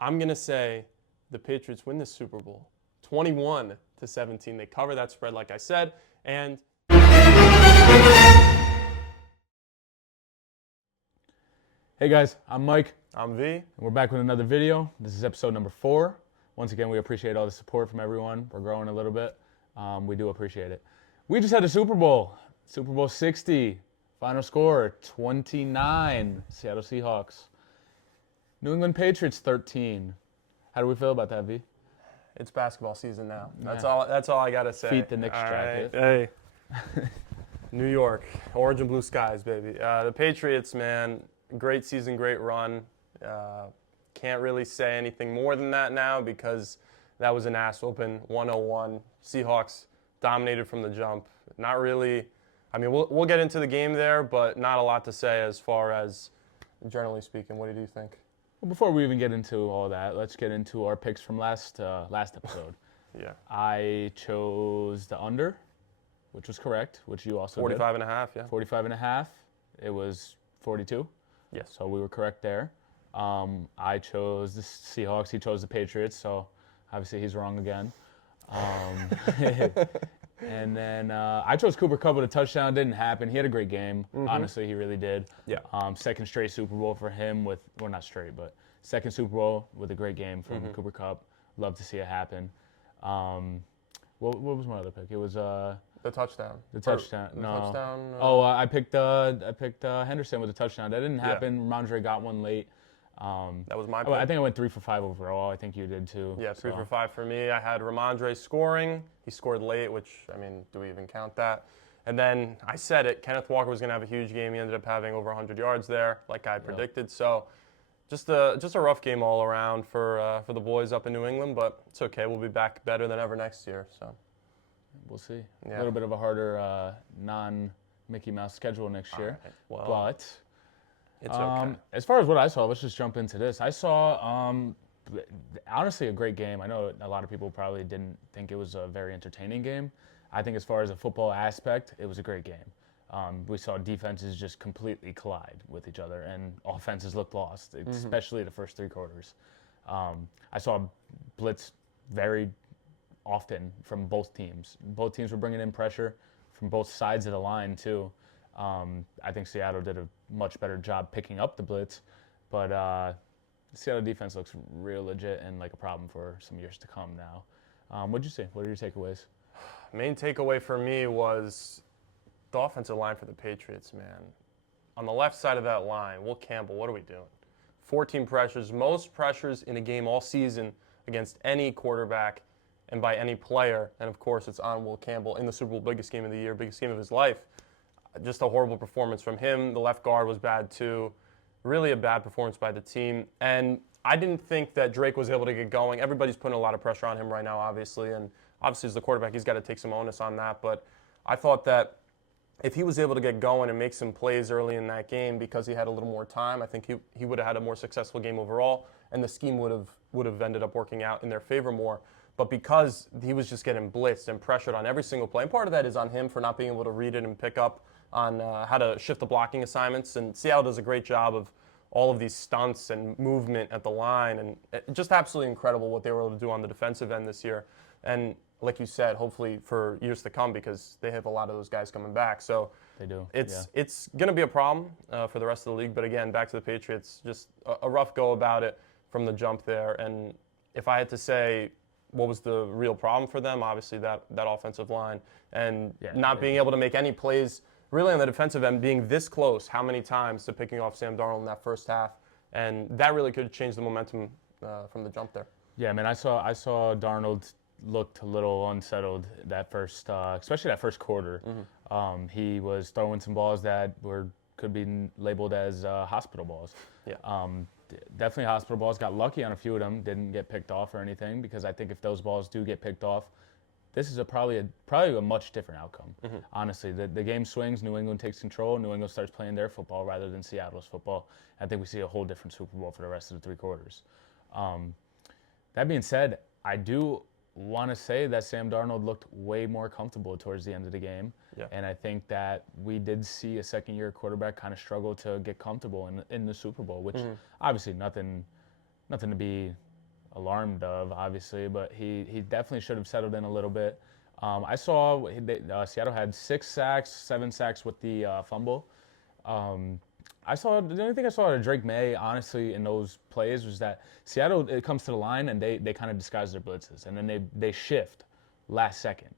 I'm going to say the Patriots win the Super Bowl 21-17. They cover that spread, like I said. And Hey guys, I'm Mike, I'm V. and we're back with another video. This is episode number 4. Once again, we appreciate all the support from everyone. We're growing a little bit. We do appreciate it. We just had the Super Bowl 60. Final score, 29, Seattle Seahawks. New England Patriots, 13. How do we feel about that, V? It's basketball season now. That's Yeah. all I got to say. Feet the Knicks All jacket. Hey. New York, orange and blue skies, baby. The Patriots, man, great season, great run. Can't really say anything more than that now because that was an ass whooping, 101. Seahawks dominated from the jump. Not really. I mean, we'll get into the game there, but not a lot to say as far as generally speaking. What do you think? Well, before we even get into all that, let's get into our picks from last episode. Yeah. I chose the under, which was correct, which you also 45 and a half, yeah. did. 45 and a half. It was 42. Yes. So we were correct there. I chose the Seahawks. He chose the Patriots. So obviously he's wrong again. And then I chose Cooper Kupp with a touchdown. Didn't happen. He had a great game. Honestly, he really did. Yeah. Second straight Super Bowl for him with, well, not straight, but second Super Bowl with a great game from Cooper Kupp. Love to see it happen. What was my other pick? It was The touchdown. the touchdown. The No. touchdown. I picked Henderson with a touchdown. That didn't happen. Ramondre got one late. That was my pick. I think I went 3 for 5 overall. I think you did too. Yeah, 3 so. for 5 for me. I had Ramondre scoring. He scored late, which, I mean, do we even count that? And then I said it, Kenneth Walker was going to have a huge game. He ended up having over 100 yards there, like I predicted. So just a rough game all around for the boys up in New England, but it's okay. We'll be back better than ever next year. So We'll see. Yeah. A little bit of a harder non-Mickey Mouse schedule next year. right. Well, But it's okay. as far as what I saw, let's just jump into this. I saw, honestly, a great game. I know a lot of people probably didn't think it was a very entertaining game. I think as far as a football aspect, it was a great game. We saw defenses just completely collide with each other, and offenses looked lost, especially the first 3 quarters. I saw blitz very often from both teams. Both teams were bringing in pressure from both sides of the line, too. I think Seattle did a much better job picking up the blitz, but the Seattle defense looks real legit and like a problem for some years to come now. What'd you see? What are your takeaways? Main takeaway for me was the offensive line for the Patriots, man. On the left side of that line, Will Campbell, what are we doing? 14 pressures, most pressures in a game all season against any quarterback and by any player. And of course, it's on Will Campbell in the Super Bowl, biggest game of the year, biggest game of his life. Just a horrible performance from him. The left guard was bad too. Really a bad performance by the team. And I didn't think that Drake was able to get going. Everybody's putting a lot of pressure on him right now, obviously. And obviously, as the quarterback, he's got to take some onus on that. But I thought that if he was able to get going and make some plays early in that game because he had a little more time, I think he would have had a more successful game overall. And the scheme would have ended up working out in their favor more. But because he was just getting blitzed and pressured on every single play, and part of that is on him for not being able to read it and pick up on how to shift the blocking assignments. And Seattle does a great job of all of these stunts and movement at the line. And just absolutely incredible what they were able to do on the defensive end this year. And like you said, hopefully for years to come because they have a lot of those guys coming back. So They do. it's going to be a problem for the rest of the league. But again, back to the Patriots, just a rough go about it from the jump there. And if I had to say what was the real problem for them, obviously that offensive line and not being able to make any plays really on the defensive end, being this close how many times to picking off Sam Darnold in that first half. And that really could change the momentum from the jump there. Yeah, I mean, I saw Darnold looked a little unsettled that first, especially that first quarter. He was throwing some balls that could be labeled as hospital balls. Yeah. Definitely hospital balls. Got lucky on a few of them. Didn't get picked off or anything because I think if those balls do get picked off, this is probably a much different outcome. Honestly, the game swings. New England takes control. New England starts playing their football rather than Seattle's football. I think we see a whole different Super Bowl for the rest of the 3 quarters. That being said, I do want to say that Sam Darnold looked way more comfortable towards the end of the game. Yeah. And I think that we did see a second-year quarterback kind of struggle to get comfortable in the Super Bowl, which obviously nothing nothing to be alarmed of, obviously, but he definitely should have settled in a little bit. I saw Seattle had 6 sacks, 7 sacks with the fumble. The only thing I saw out of Drake May, honestly, in those plays was that Seattle, it comes to the line and they kind of disguise their blitzes, and then they shift last second.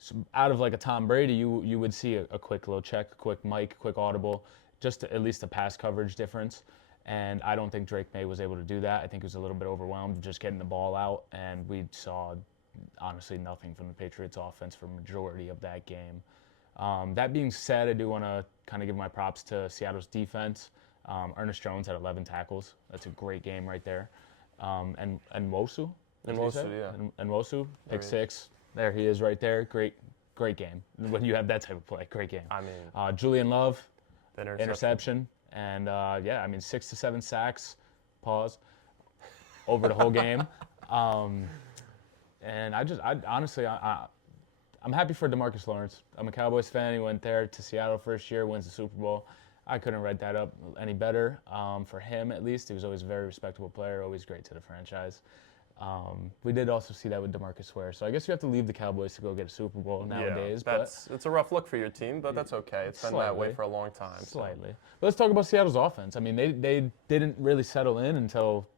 So out of like a Tom Brady, you would see a quick little check, a quick mic, quick audible, just at least a pass coverage difference. And I don't think Drake May was able to do that. I think he was a little bit overwhelmed just getting the ball out, and we saw honestly nothing from the Patriots offense for majority of that game. That being said, I do want to kind of give my props to Seattle's defense. Ernest Jones had 11 tackles. That's a great game right there. And Nwosu? Nwosu, pick 6. There he is right there. Great game. When you have that type of play, great game. I mean, Julian Love, the interception. And 6 to 7 sacks, pause, over the whole game. And I'm happy for DeMarcus Lawrence. I'm a Cowboys fan. He went there to Seattle first year, wins the Super Bowl. I couldn't write that up any better. For him, at least, he was always a very respectable player, always great to the franchise. We did also see that with DeMarcus Ware. So I guess you have to leave the Cowboys to go get a Super Bowl nowadays. It's a rough look for your team, but that's okay. It's been that way for a long time. Slightly. So. But let's talk about Seattle's offense. I mean, they didn't really settle in until,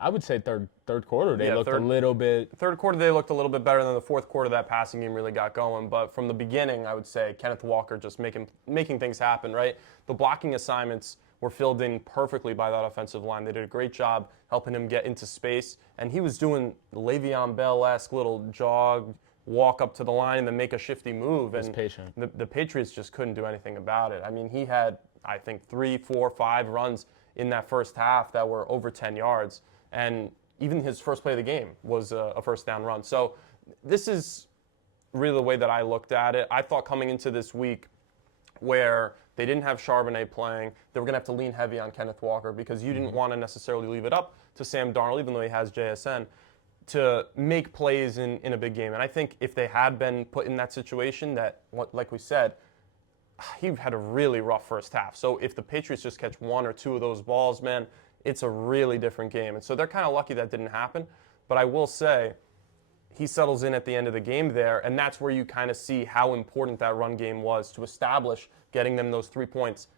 I would say, third quarter. They looked a little bit. Third quarter, they looked a little bit better than the fourth quarter. That passing game really got going. But from the beginning, I would say Kenneth Walker just making things happen, right? The blocking assignments were filled in perfectly by that offensive line. They did a great job helping him get into space. And he was doing the Le'Veon Bell-esque little jog, walk up to the line, and then make a shifty move. He's patient. The Patriots just couldn't do anything about it. I mean, he had, I think, 3, 4, 5 runs in that first half that were over 10 yards. And even his first play of the game was a first down run. So this is really the way that I looked at it. I thought coming into this week where they didn't have Charbonnet playing, they were going to have to lean heavy on Kenneth Walker because you didn't want to necessarily leave it up to Sam Darnold, even though he has JSN, to make plays in a big game. And I think if they had been put in that situation, that, like we said, he had a really rough first half. So if the Patriots just catch 1 or 2 of those balls, man, it's a really different game. And so they're kind of lucky that didn't happen. But I will say, he settles in at the end of the game there, and that's where you kind of see how important that run game was to establish getting them those 3 points,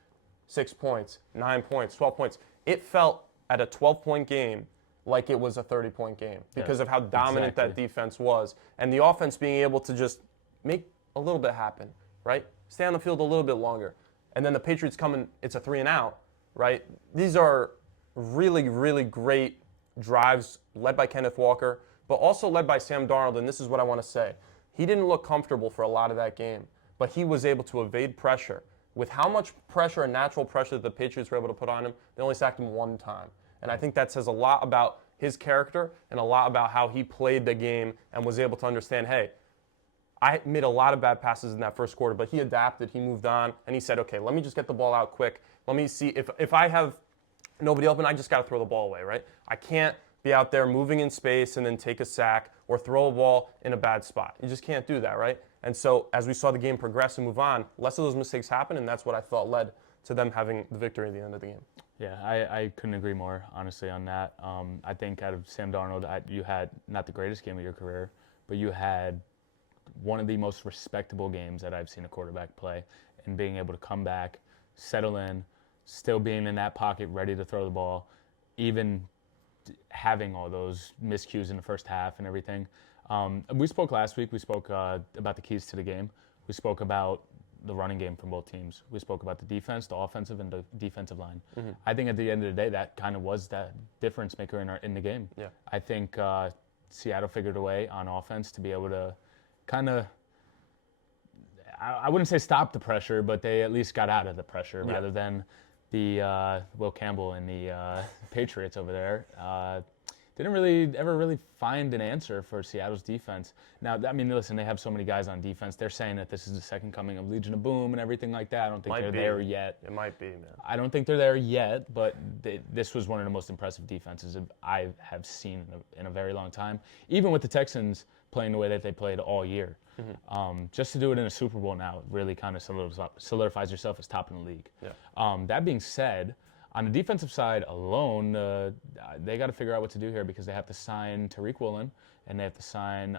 6 points, 9 points, 12 points. It felt at a 12-point game like it was a 30-point game because of how dominant that defense was. And the offense being able to just make a little bit happen, right? Stay on the field a little bit longer. And then the Patriots come in, it's a 3 and out, right? These are really, really great drives led by Kenneth Walker, but also led by Sam Darnold, and this is what I want to say. He didn't look comfortable for a lot of that game, but he was able to evade pressure. With how much pressure and natural pressure that the Patriots were able to put on him, they only sacked him 1 time. And I think that says a lot about his character and a lot about how he played the game and was able to understand, hey, I made a lot of bad passes in that first quarter, but he adapted, he moved on, and he said, okay, let me just get the ball out quick. Let me see, if I have nobody open, I just got to throw the ball away, right? I can't be out there moving in space and then take a sack or throw a ball in a bad spot. You just can't do that, right? And so as we saw the game progress and move on, less of those mistakes happen, and that's what I thought led to them having the victory at the end of the game. Yeah, I couldn't agree more, honestly, on that. I think out of Sam Darnold, you had not the greatest game of your career, but you had one of the most respectable games that I've seen a quarterback play, and being able to come back, settle in, still being in that pocket, ready to throw the ball, even having all those miscues in the first half and everything. We spoke last week. We spoke about the keys to the game. We spoke about the running game from both teams. We spoke about the defense, the offensive, and the defensive line. Mm-hmm. I think at the end of the day, that kind of was that difference maker in the game. Yeah. I think Seattle figured a way on offense to be able to kind of, I wouldn't say stop the pressure, but they at least got out of the pressure rather than the Will Campbell and the Patriots over there. Didn't ever really find an answer for Seattle's defense. Now, I mean, listen, they have so many guys on defense. They're saying that this is the second coming of Legion of Boom and everything like that. I don't think they're there yet. It might be, man. I don't think they're there yet, but this was one of the most impressive defenses I have seen in a very long time. Even with the Texans playing the way that they played all year. Mm-hmm. Just to do it in a Super Bowl now really kind of solidifies yourself as top in the league. Yeah. That being said, On the defensive side alone, they got to figure out what to do here because they have to sign Tariq Woolen and they have to sign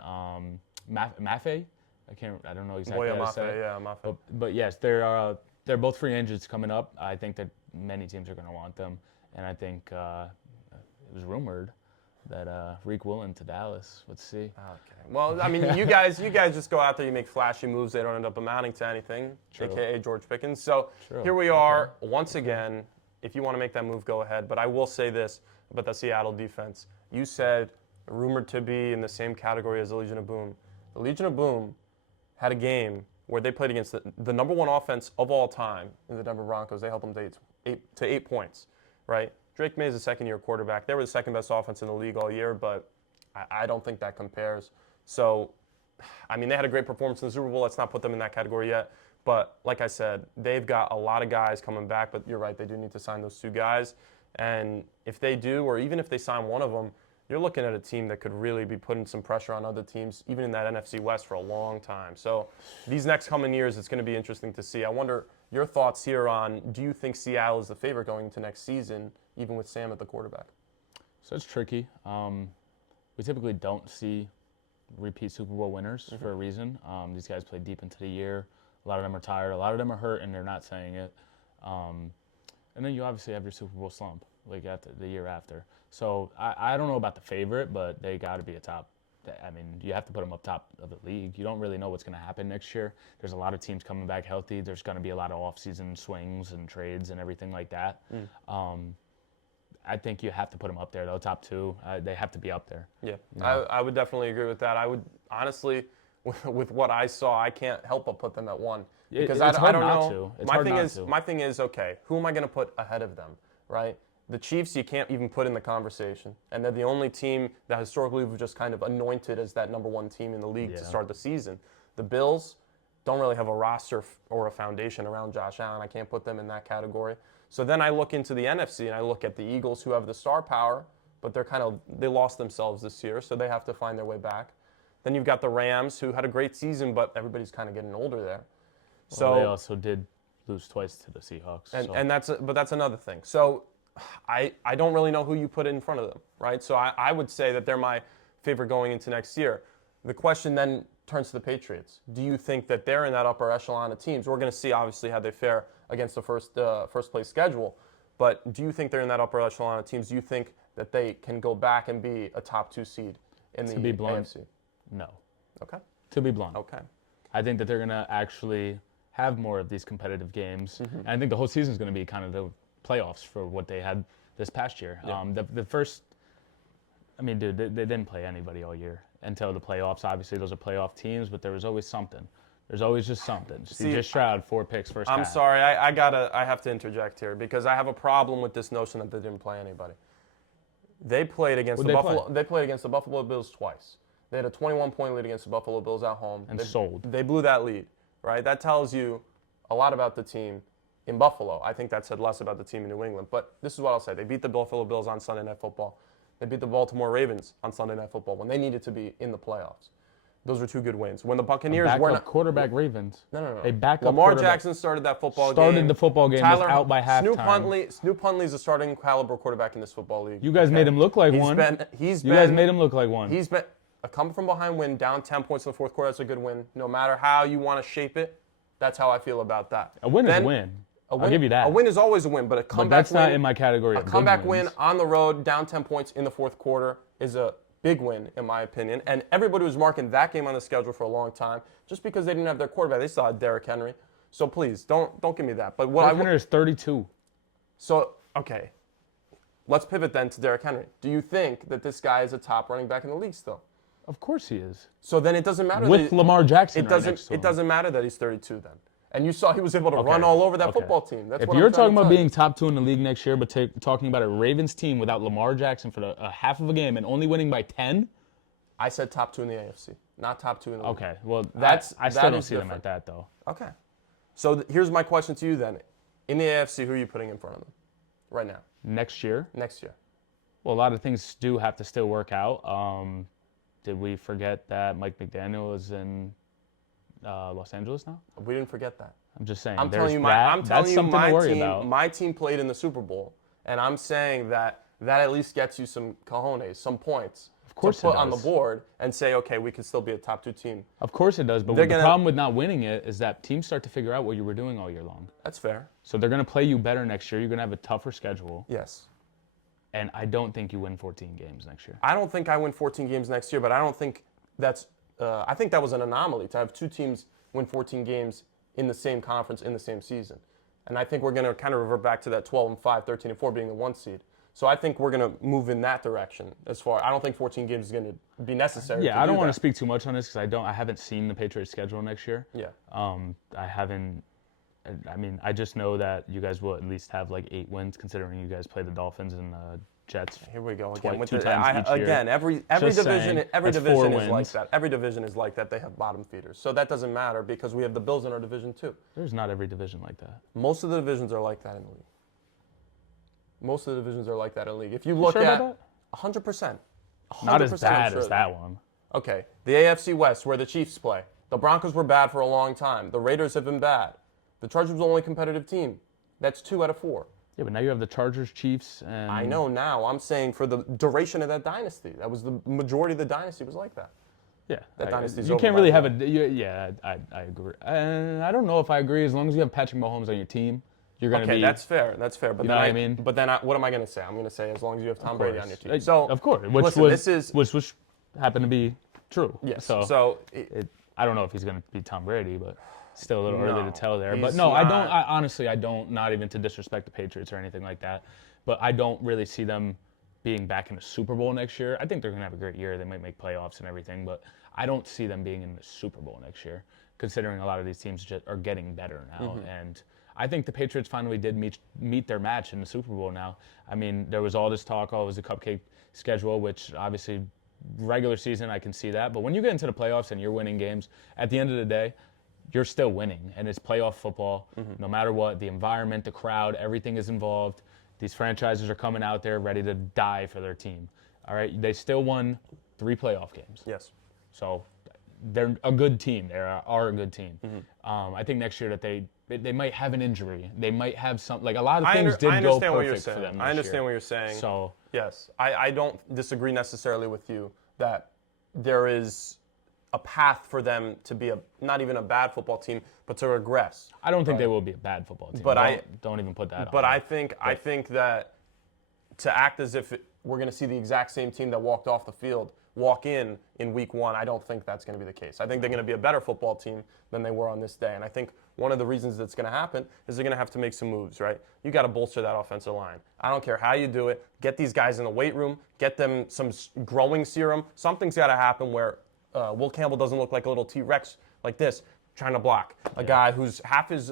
Mafe. I don't know exactly Boya how to say Mafe, it. yeah, Mafe. But yes, they're both free agents coming up. I think that many teams are going to want them, and I think it was rumored that Tariq Woolen to Dallas. Let's see. Okay. Well, I mean, you guys just go out there, you make flashy moves. They don't end up amounting to anything, True. aka George Pickens. So True. here we are once again. If you want to make that move, go ahead. But I will say this about the Seattle defense. You said rumored to be in the same category as the Legion of Boom. The Legion of Boom had a game where they played against the number one offense of all time in the Denver Broncos. They held them to 8 points, right? Drake May is a second-year quarterback. They were the second-best offense in the league all year, but I don't think that compares. So, I mean, they had a great performance in the Super Bowl. Let's not put them in that category yet. But like I said, they've got a lot of guys coming back, but you're right, they do need to sign those 2 guys. And if they do, or even if they sign one of them, you're looking at a team that could really be putting some pressure on other teams, even in that NFC West for a long time. So these next coming years, it's going to be interesting to see. I wonder your thoughts here on, do you think Seattle is the favorite going into next season, even with Sam at the quarterback? So it's tricky. We typically don't see repeat Super Bowl winners for a reason. These guys play deep into the year. A lot of them are tired. A lot of them are hurt, and they're not saying it. And then you obviously have your Super Bowl slump, like the year after. So I don't know about the favorite, but they got to be a top. I mean, you have to put them up top of the league. You don't really know what's going to happen next year. There's a lot of teams coming back healthy. There's going to be a lot of off-season swings and trades and everything like that. I think you have to put them up there, though. Top 2, they have to be up there. Yeah, I would definitely agree with that. I would honestly, with what I saw, I can't help but put them at 1 because it's hard I don't not know. to. It's hard not to. My thing is, okay, who am I going to put ahead of them, right? The Chiefs, you can't even put in the conversation, and they're the only team that historically we've just kind of anointed as that number 1 team in the league to start the season. The Bills don't really have a roster or a foundation around Josh Allen. I can't put them in that category. So then I look into the NFC and I look at the Eagles, who have the star power, but they lost themselves this year, so they have to find their way back. Then you've got the Rams, who had a great season, but everybody's kind of getting older there. So they also did lose twice to the Seahawks. And that's another thing. So I don't really know who you put in front of them, right? So I would say that they're my favorite going into next year. The question then turns to the Patriots. Do you think that they're in that upper echelon of teams? We're going to see, obviously, how they fare against the first place schedule. But do you think they're in that upper echelon of teams? Do you think that they can go back and be a top 2 seed in the AFC? No. Okay. To be blunt. Okay. I think that they're going to actually have more of these competitive games. And I think the whole season is going to be kind of the playoffs for what they had this past year. Yeah. The first, I mean, dude, they didn't play anybody all year until the playoffs. Obviously, those are playoff teams, but there was always something. There's always just something. CJ Stroud, 4 picks first half. I'm sorry, I have to interject here because I have a problem with this notion that they didn't play anybody. They played against They played against the Buffalo Bills twice. They had a 21-point lead against the Buffalo Bills at home. And They blew that lead, right? That tells you a lot about the team in Buffalo. I think that said less about the team in New England. But this is what I'll say. They beat the Buffalo Bills on Sunday Night Football. They beat the Baltimore Ravens on Sunday Night Football when they needed to be in the playoffs. Those were 2 good wins. When the Buccaneers were not quarterback Ravens. No. A backup Lamar Jackson started that football game. Started the football game. Was out by halftime. Snoop Huntley's a starting caliber quarterback in this football league. You guys made him look like one. You guys made him look like one. He's been a come from behind win, down 10 points in the fourth quarter. That's a good win. No matter how you want to shape it, that's how I feel about that. A win is a win. I'll give you that. A win is always a win, but a comeback But that's not in my category. A comeback win on the road, down 10 points in the fourth quarter, is a big win, in my opinion. And everybody was marking that game on the schedule for a long time just because they didn't have their quarterback. They still had Derrick Henry. So please, don't give me that. But Derrick Henry is 32. So, okay. Let's pivot then to Derrick Henry. Do you think that this guy is a top running back in the league still? Of course he is. So then it doesn't matter. With Lamar Jackson It doesn't matter that he's 32 then. And you saw he was able to run all over that football team. That's if what you're I'm trying talking to about tell being top 2 in the league next year, but talking about a Ravens team without Lamar Jackson for a half of a game and only winning by 10? I said top 2 in the AFC, not top 2 in the league. Okay, well, I still don't see them at that, though. Okay. So here's my question to you then. In the AFC, who are you putting in front of them right now? Next year? Next year. Well, a lot of things do have to still work out. Did we forget that Mike McDaniel is in Los Angeles now? We didn't forget that. I'm just saying. I'm telling you, my my team played in the Super Bowl. And I'm saying that at least gets you some cojones, some points course to it put on the does. board and say, okay, we can still be a top 2 team. Of course it does, but They're the gonna- problem with not winning it is that teams start to figure out what you were doing all year long. That's fair. So they're going to play you better next year. You're going to have a tougher schedule. Yes. And I don't think you win 14 games next year. I don't think I win 14 games next year, but I don't think that's. I think that was an anomaly to have 2 teams win 14 games in the same conference in the same season, and I think we're going to kind of revert back to that 12-5, 13-4 being the 1 seed. So I think we're going to move in that direction. I don't think 14 games is going to be necessary. Yeah, I don't want to that. speak too much on this because I haven't seen the Patriots schedule next year. Yeah. I haven't. I mean, I just know that you guys will at least have like 8 wins, considering you guys play the Dolphins and the Jets. Here we go again. With 2 times each year. Again, every Just division, saying, every that's division 4 is like wins. that. Every division is like that. They have bottom feeders, so that doesn't matter because we have the Bills in our division too. There's not every division like that. Most of the divisions are like that in the league. Most of the divisions are like that in the league. If you look Sure at about 100%, Not as 100% bad I'm sure as that one. Okay, the AFC West, where the Chiefs play. The Broncos were bad for a long time. The Raiders have been bad. The Chargers were the only competitive team. That's 2 out of 4. Yeah, but now you have the Chargers, Chiefs, and I know now. I'm saying for the duration of that dynasty. That was the majority of the dynasty was like that. Yeah, That dynasty's you over can't by really now. have a. Yeah, I agree. I don't know if I agree. As long as you have Patrick Mahomes on your team, you're going to Okay, be. that's fair. That's fair. But You then know what I mean? But then what am I going to say? I'm going to say as long as you have Tom Brady on your team. Like, So of course, listen, this is which happened to be true. yes. So, So I don't know if he's going to be Tom Brady, but still a little early No, to tell there. But he's no, I don't. not. Honestly, I don't. Not even to disrespect the Patriots or anything like that, but I don't really see them being back in the Super Bowl next year. I think they're going to have a great year. They might make playoffs and everything, but I don't see them being in the Super Bowl next year, considering a lot of these teams just are getting better now. Mm-hmm. And I think the Patriots finally did meet their match in the Super Bowl now. I mean, there was all this talk, it was a cupcake schedule, which obviously regular season, I can see that. But when you get into the playoffs and you're winning games, at the end of the day, you're still winning. And it's playoff football. No matter what, the environment, the crowd, everything is involved. These franchises are coming out there ready to die for their team. All right, they still won 3 playoff games. yes. So they're a good team. They are a good team. I think next year that they might have an injury. They might have some, like a lot of things did I go understand what you're perfect for saying. them I this understand year. what you're saying. So Yes, I don't disagree necessarily with you that there is a path for them to be not even a bad football team, but to regress. I don't think they will be a bad football team. But don't even put that on. But I think that to act as if we're going to see the exact same team that walked off the field walk in week 1, I don't think that's going to be the case. I think they're going to be a better football team than they were on this day. And I think one of the reasons that's going to happen is they're going to have to make some moves, right? You got to bolster that offensive line. I don't care how you do it. Get these guys in the weight room. Get them some growing serum. Something's got to happen where Will Campbell doesn't look like a little T-Rex like this trying to block a guy who's half his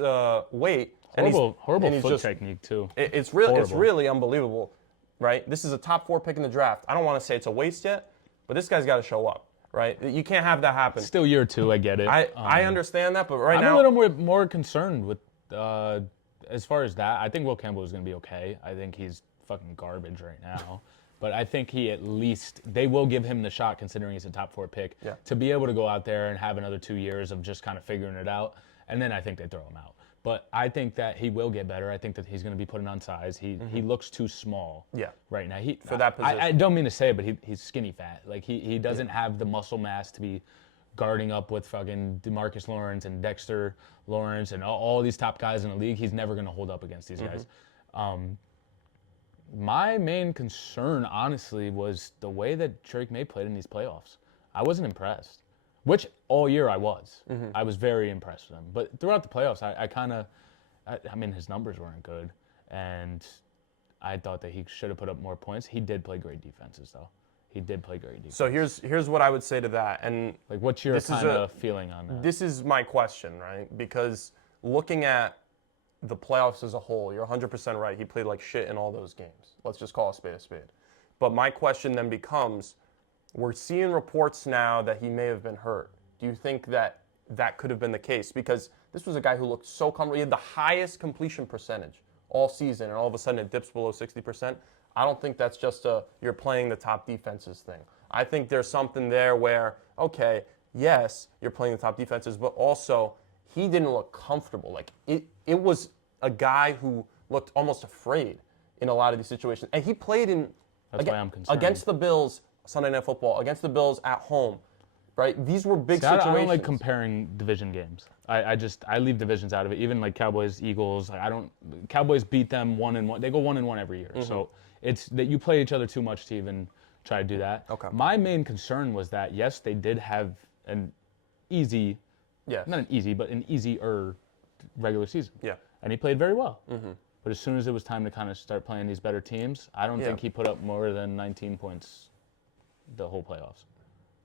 weight. horrible he's foot just- technique too. It's Horrible. really unbelievable, right? This is a top 4 pick in the draft. I don't want to say it's a waste yet, but this guy's got to show up, right? You can't have that happen. Still year 2, I get it. I understand that, but right I'm now, a little more concerned with as far as that. I think Will Campbell is going to be okay. I think he's fucking garbage right now. But I think they will give him the shot, considering he's a top 4 pick, Yeah. to be able to go out there and have another 2 years of just kind of figuring it out. And then I think they throw him out. But I think that he will get better. I think that he's going to be putting on size. He looks too small Yeah. right now. For that position. I don't mean to say it, but he's skinny fat. Like he doesn't have the muscle mass to be guarding up with fucking DeMarcus Lawrence and Dexter Lawrence and all these top guys in the league. He's never going to hold up against these guys. My main concern, honestly, was the way that Drake May played in these playoffs. I wasn't impressed, which all year I was. I was very impressed with him. But throughout the playoffs, I mean, his numbers weren't good. And I thought that he should have put up more points. He did play great defenses, though. He did play great defense. so here's what I would say to that. And Like, what's your this is kind of feeling on that? this is my question, right? Because looking at the playoffs as a whole, you're 100% right. He played like shit in all those games. Let's just call a spade a spade. But my question then becomes, we're seeing reports now that he may have been hurt. Do you think that could have been the case? Because this was a guy who looked so comfortable. He had the highest completion percentage all season, and all of a sudden it dips below 60%. I don't think that's just you're playing the top defenses thing. I think there's something there where, okay, yes, you're playing the top defenses, but also he didn't look comfortable. Like it was a guy who looked almost afraid in a lot of these situations. And he played in That's why I'm concerned. against the Bills Sunday Night Football, against the Bills at home, right? These were big See, I situations. don't like comparing division games. I leave divisions out of it. Even like Cowboys, Eagles. Like, Cowboys beat them 1-1. They go 1-1 every year. So it's that you play each other too much to even try to do that. Okay. My main concern was that yes, they did have an easy, Yes. not an easy, but an easier regular season. Yeah. And he played very well. But as soon as it was time to kind of start playing these better teams, I don't think he put up more than 19 points the whole playoffs.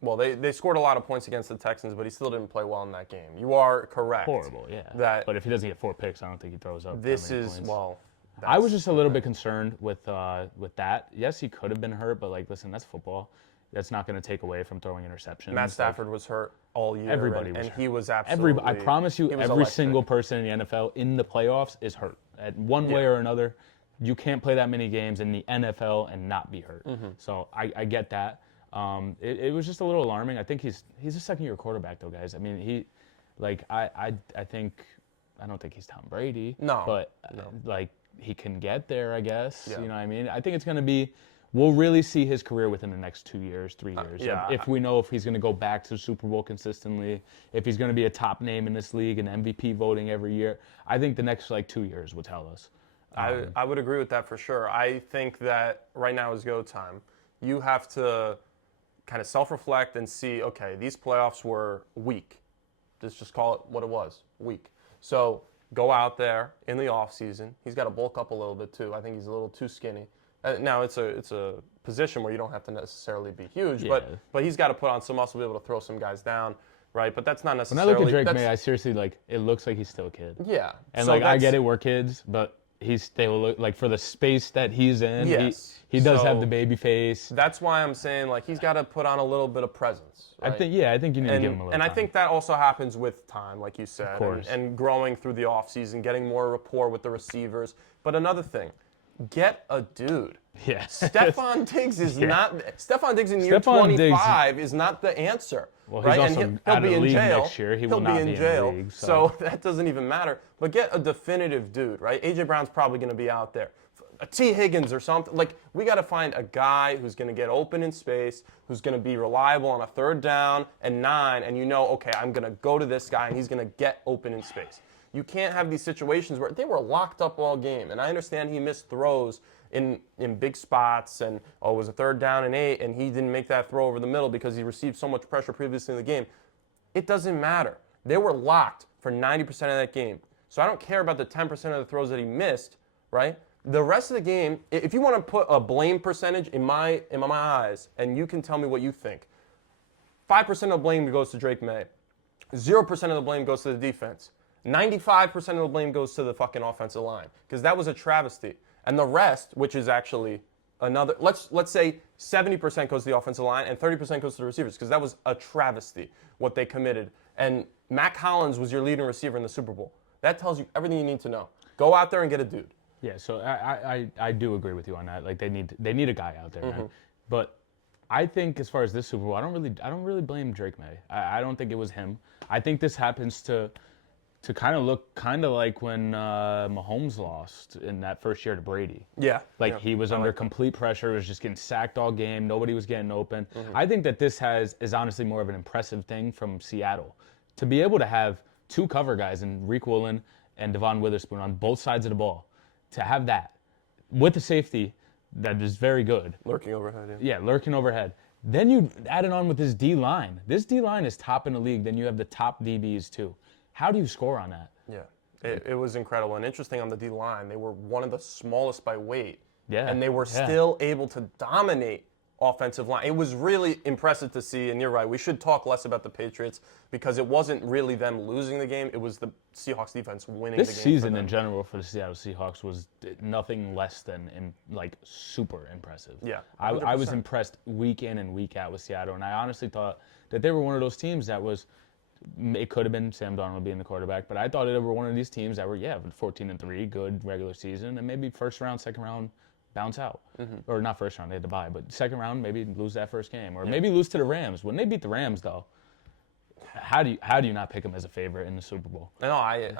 Well, they scored a lot of points against the Texans, but he still didn't play well in that game. You are correct. Horrible, yeah. But if he doesn't get 4 picks, I don't think he throws up. This that many is, points. well, I was just a little bit concerned with that. Yes, he could have been hurt, but like, listen, that's football. That's not going to take away from throwing interceptions. Matt Stafford was hurt all year. Everybody was and hurt. he was absolutely. I promise you, he was every electric. single person in the NFL in the playoffs is hurt. At one way or another, you can't play that many games in the NFL and not be hurt. So I get that. It was just a little alarming. I think he's a second-year quarterback, though, guys. I mean, I don't think he's Tom Brady. No. But like, he can get there, I guess. Yeah. You know what I mean? I think it's going to be. We'll really see his career within the next 2 years, 3 years. If we know if he's going to go back to the Super Bowl consistently, if he's going to be a top name in this league and MVP voting every year, I think the next 2 years will tell us. I would agree with that for sure. I think that right now is go time. You have to kind of self-reflect and see, okay, these playoffs were weak. Let's just call it what it was, weak. So go out there in the offseason. He's got to bulk up a little bit too. I think he's a little too skinny. Now it's a position where you don't have to necessarily be huge, but he's got to put on some muscle, be able to throw some guys down, right? But that's not necessarily. When I look at Drake May, I seriously it looks like he's still a kid. Yeah, and so I get it, we're kids, but he's still for the space that he's in. Yes. he does have the baby face. That's why I'm saying he's got to put on a little bit of presence. Right? I think you need to give him a little. And time. I think that also happens with time, like you said, Of course. and growing through the offseason, getting more rapport with the receivers. But another thing, get a dude. Yes. Stephon Diggs is not. Stephon Diggs in year Stephon 25 is not the answer. Well, he's right? also and out he'll of be the in league jail. next year. He He'll will not be in be in the jail. league, so that doesn't even matter. But get a definitive dude, right? AJ Brown's probably going to be out there. A T. Higgins or something. We got to find a guy who's going to get open in space, who's going to be reliable on a 3rd down and 9, and okay, I'm going to go to this guy and he's going to get open in space. You can't have these situations where they were locked up all game. And I understand he missed throws in big spots and it was a 3rd down and 8 and he didn't make that throw over the middle because he received so much pressure previously in the game. It doesn't matter. They were locked for 90% of that game. So I don't care about the 10% of the throws that he missed, right? The rest of the game, if you want to put a blame percentage in my eyes, and you can tell me what you think, 5% of the blame goes to Drake May. 0% of the blame goes to the defense. 95% of the blame goes to the fucking offensive line because that was a travesty. And the rest, which is actually another, let's say 70% goes to the offensive line and 30% goes to the receivers because that was a travesty what they committed. And Mac Hollins was your leading receiver in the Super Bowl. That tells you everything you need to know. Go out there and get a dude. Yeah, so I do agree with you on that. They need a guy out there, man. But I think as far as this Super Bowl, I don't really blame Drake May. I don't think it was him. I think this happens to kind of look like when Mahomes lost in that first year to Brady. Yeah. He was under complete pressure, was just getting sacked all game, nobody was getting open. I think that this is honestly more of an impressive thing from Seattle. To be able to have 2 cover guys in Reek Woolen and Devon Witherspoon on both sides of the ball, to have that with the safety that is very good. Lurking overhead, Yeah, lurking overhead. Then you add it on with this D-line. This D-line is top in the league. Then you have the top DBs too. How do you score on that? Yeah, it was incredible. And interesting on the D-line, they were one of the smallest by weight. Yeah. And they were still able to dominate offensive line. It was really impressive to see, and you're right, we should talk less about the Patriots because it wasn't really them losing the game, it was the Seahawks defense winning the game. This season in general for the Seattle Seahawks was nothing less than super impressive. Yeah, I was impressed week in and week out with Seattle, and I honestly thought that they were one of those teams that was, it could have been Sam Darnold being the quarterback, but I thought they were one of these teams that were, 14-3, good regular season, and maybe first round, second round, bounce out. Or not first round, they had to bye, but second round, maybe lose that first game. Or maybe lose to the Rams. When they beat the Rams, though, How do you not pick them as a favorite in the Super Bowl? No, I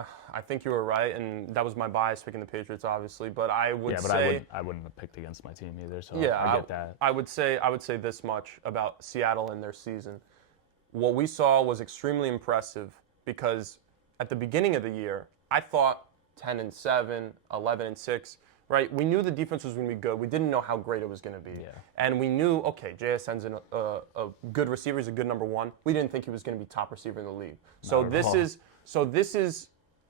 think you were right, and that was my bias picking the Patriots, obviously. But I would Yeah, but say, I wouldn't have picked against my team either. So yeah, I get that. I would say this much about Seattle and their season. What we saw was extremely impressive because at the beginning of the year, I thought 10-7, 11-6. Right, we knew the defense was going to be good. We didn't know how great it was going to be, and we knew, okay, JSN's a good receiver. He's a good number one. We didn't think he was going to be top receiver in the league. So this is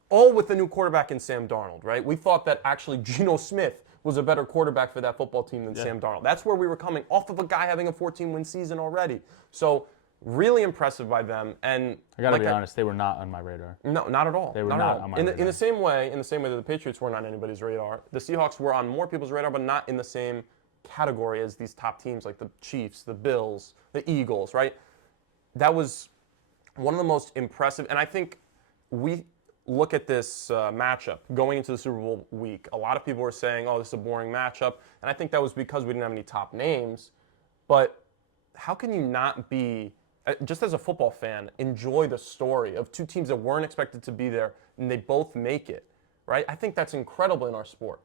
all with the new quarterback in Sam Darnold, right? We thought that actually Geno Smith was a better quarterback for that football team than Sam Darnold. That's where we were coming off of a guy having a 14-win season already. So really impressive by them. And I gotta be honest, they were not on my radar. No, not at all. They were not on my radar. In the same way that the Patriots weren't on anybody's radar, the Seahawks were on more people's radar, but not in the same category as these top teams like the Chiefs, the Bills, the Eagles, right? That was one of the most impressive. And I think we look at this matchup going into the Super Bowl week. A lot of people were saying, oh, this is a boring matchup. And I think that was because we didn't have any top names. But how can you not be, just as a football fan, enjoy the story of two teams that weren't expected to be there and they both make it, right? I think that's incredible in our sport.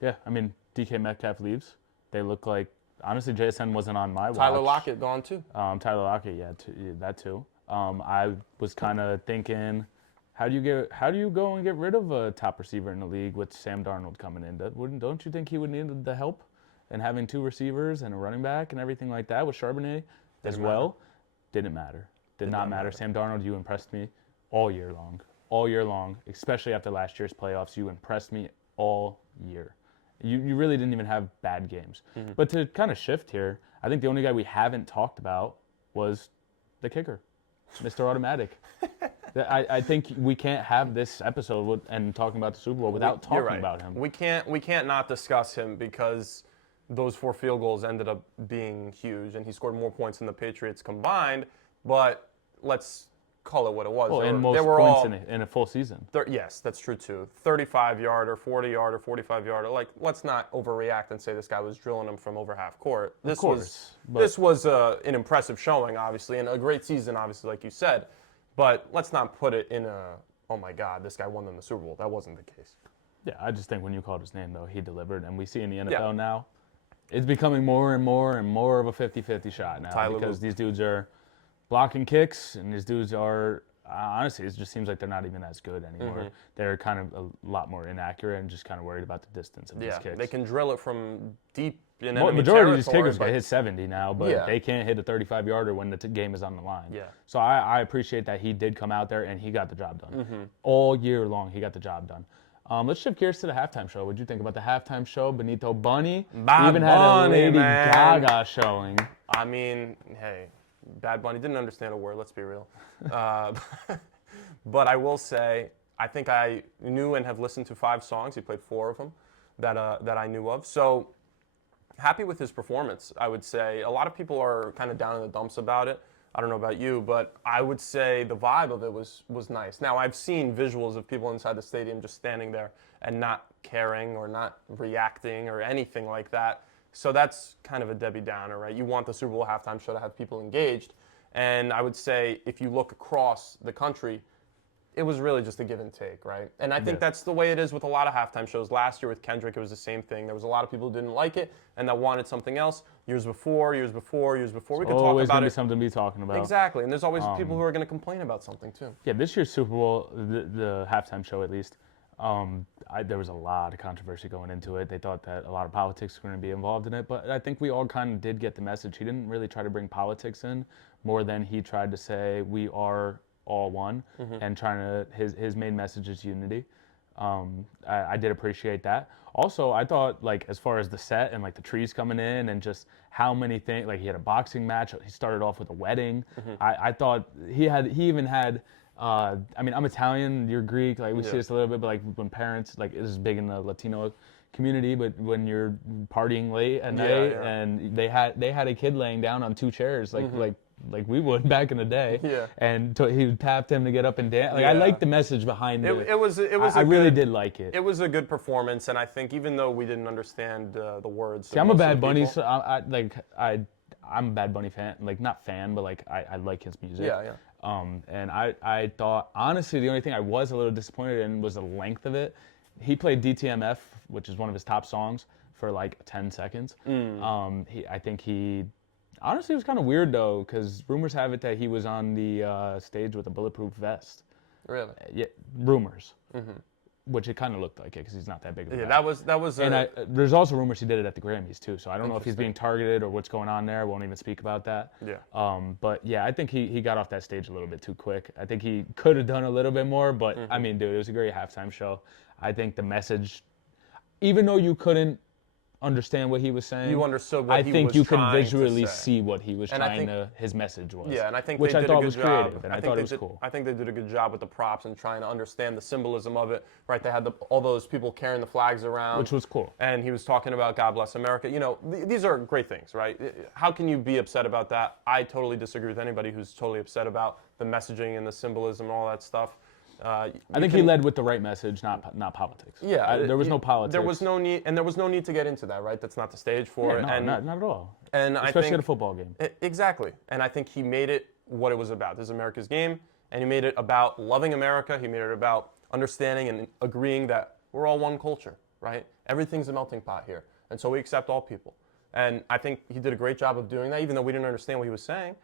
Yeah, I mean, DK Metcalf leaves. They look like, honestly, JSN wasn't on my watch. Tyler Lockett gone too. Tyler Lockett, yeah, that too. I was kind of thinking, how do you go and get rid of a top receiver in the league with Sam Darnold coming in? Don't you think he would need the help and having two receivers and a running back and everything like that with Charbonnet as well? Didn't matter. Did not matter. Sam Darnold, you impressed me all year long. All year long, especially after last year's playoffs. You impressed me all year. You really didn't even have bad games. Mm-hmm. But to kind of shift here, I think the only guy we haven't talked about was the kicker, Mr. Automatic. I think we can't have this episode and talking about the Super Bowl without talking about him. We can't not discuss him because those 4 field goals ended up being huge, and he scored more points than the Patriots combined. But let's call it what it was. Well, and most points in a full season. Yes, that's true too. 35-yarder, 40-yarder, 45-yarder. Like, let's not overreact and say this guy was drilling them from over half court. This was an impressive showing, obviously, and a great season, obviously, like you said. But let's not put it in oh my God, this guy won them the Super Bowl. That wasn't the case. Yeah, I just think when you called his name, though, he delivered. And we see in the NFL now, it's becoming more and more of a 50-50 shot now because these dudes are blocking kicks, and these dudes are, honestly, it just seems like they're not even as good anymore. Mm-hmm. They're kind of a lot more inaccurate and just kind of worried about the distance of these kicks. Yeah, they can drill it from deep in enemy majority territory, of these kickers can hit 70 now, but they can't hit a 35-yarder when the game is on the line. Yeah. So I appreciate that he did come out there and he got the job done. Mm-hmm. All year long, he got the job done. Let's shift gears to the halftime show. What did you think about the halftime show? Benito Bunny even had a Lady Gaga showing. I mean, hey, Bad Bunny didn't understand a word, let's be real. But I will say, I think I knew and have listened to 5 songs. He played 4 of them that I knew of. So happy with his performance, I would say. A lot of people are kind of down in the dumps about it. I don't know about you, but I would say the vibe of it was nice. Now, I've seen visuals of people inside the stadium just standing there and not caring or not reacting or anything like that. So that's kind of a Debbie Downer, right? You want the Super Bowl halftime show to have people engaged. And I would say if you look across the country, it was really just a give and take, right? And I think that's the way it is with a lot of halftime shows. Last year with Kendrick, it was the same thing. There was a lot of people who didn't like it and that wanted something else. Years before. We could talk about always going to it. be something to be talking about. Exactly. And there's always people who are going to complain about something too. Yeah, this year's Super Bowl, the halftime show at least, there was a lot of controversy going into it. They thought that a lot of politics were going to be involved in it, but I think we all kind of did get the message. He didn't really try to bring politics in more than he tried to say we are all one, and trying to his main message is unity. I did appreciate that. Also, I thought, like, as far as the set and like the trees coming in and just how many things, like he had a boxing match. He started off with a wedding. I thought he even had. I mean, I'm Italian, you're Greek. Like we see this a little bit, but like when parents, like this is big in the Latino community, but when you're partying late at night and they had a kid laying down on 2 chairs, like we would back in the day. Yeah. And he tapped him to get up and dance. Like I like the message behind it. I really did like it. It was a good performance, and I think even though we didn't understand the words. See, I'm a Bad Bunny, so I'm a Bad Bunny fan. Like not fan, but like I like his music. Yeah, yeah. And I thought, honestly, the only thing I was a little disappointed in was the length of it. He played DTMF, which is one of his top songs, for like 10 seconds. I think he, honestly, it was kind of weird though, because rumors have it that he was on the stage with a bulletproof vest. Really? Yeah, rumors. Which it kind of looked like it because he's not that big of a guy. That was. And there's also rumors he did it at the Grammys too. So I don't know if he's being targeted or what's going on there. I won't even speak about that. Yeah. But yeah, I think he got off that stage a little bit too quick. I think he could have done a little bit more. But I mean, dude, it was a great halftime show. I think the message, even though you couldn't understand what he was saying, You understood what he I think was you can trying to visually say. see what he was And I trying think- to, his message was. Yeah, and I think which they I did thought a good was job. creative, and I think thought they it was did, cool. I think they did a good job with the props and trying to understand the symbolism of it. Right? They had all those people carrying the flags around, Which was cool. And he was talking about God bless America. You know, these are great things, right? How can you be upset about that? I totally disagree with anybody who's totally upset about the messaging and the symbolism and all that stuff. I think he led with the right message, not politics. Yeah, There was no politics. There was no need, and there was no need to get into that, right? That's not the stage for Yeah, it. no, not at all. And I Especially think at a football game. Exactly. And I think he made it what it was about. This is America's game, and he made it about loving America. He made it about understanding and agreeing that we're all one culture, right? Everything's a melting pot here, and so we accept all people. And I think he did a great job of doing that, even though we didn't understand what he was saying.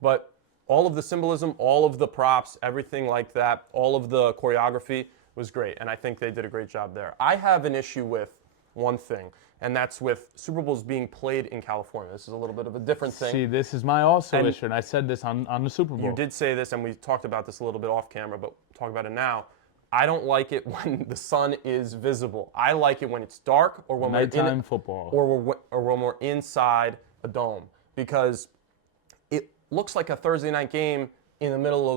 But all of the symbolism, all of the props, everything like that, all of the choreography was great, and I think they did a great job there. I have an issue with one thing, and that's with Super Bowls being played in California. This is a little bit of a different thing. See, this is my also And issue, and I said this on the Super Bowl. You did say this, and we talked about this a little bit off camera, but talk about it now. I don't like it when the sun is visible. I like it when it's dark or when Nighttime football. or when we're inside a dome, because it looks like a Thursday night game in the middle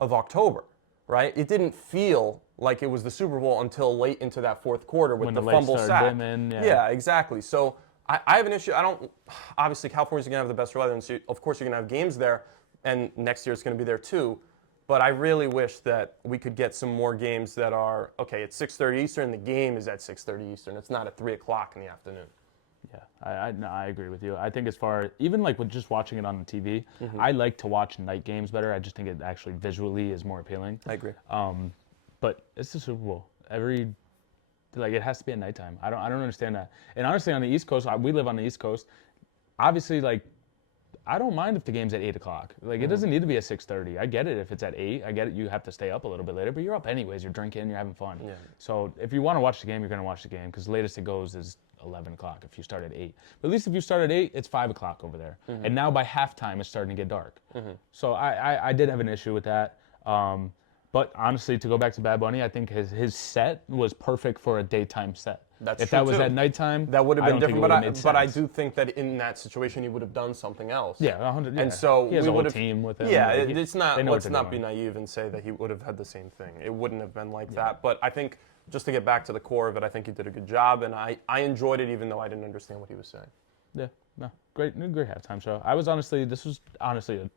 of October, right? It didn't feel like it was the Super Bowl until late into that fourth quarter with When the the lights fumble started sack. dimming, yeah. Yeah, exactly. So I have an issue. Obviously, California's going to have the best weather, and so of course you're going to have games there, and next year it's going to be there too. But I really wish that we could get some more games that are, okay, it's 6:30 Eastern, the game is at 6:30 Eastern. It's not at 3 o'clock in the afternoon. Yeah, no, I agree with you. I think as far, even like with just watching it on the TV, I like to watch night games better. I just think it actually visually is more appealing. I agree. But it's the Super Bowl. It has to be at nighttime. I don't understand that. And honestly, on the East Coast, we live on the East Coast. Obviously, like, I don't mind if the game's at 8 o'clock. Like, it doesn't need to be at 6:30. I get it if it's at 8. I get it you have to stay up a little bit later, but you're up anyways. You're drinking, you're having fun. Yeah. So if you want to watch the game, you're going to watch the game because the latest it goes is 11 o'clock if you start at 8. But at least if you start at 8, it's 5 o'clock over there. And now by halftime, it's starting to get dark. So I did have an issue with that. But honestly, to go back to Bad Bunny, I think his set was perfect for a daytime set. That's if true, that was too. at nighttime, That would have I been don't think different, it would've made but I sense. do think that in that situation he would have done something else. Yeah, 100. Yeah. And so he has we a whole would have team with him. Yeah, Like, it's not. they know what Let's they're not be doing. naive and say that he would have had the same thing. It wouldn't have been like that. But I think just to get back to the core of it, I think he did a good job, and I enjoyed it even though I didn't understand what he was saying. Yeah, no, great halftime show. This was honestly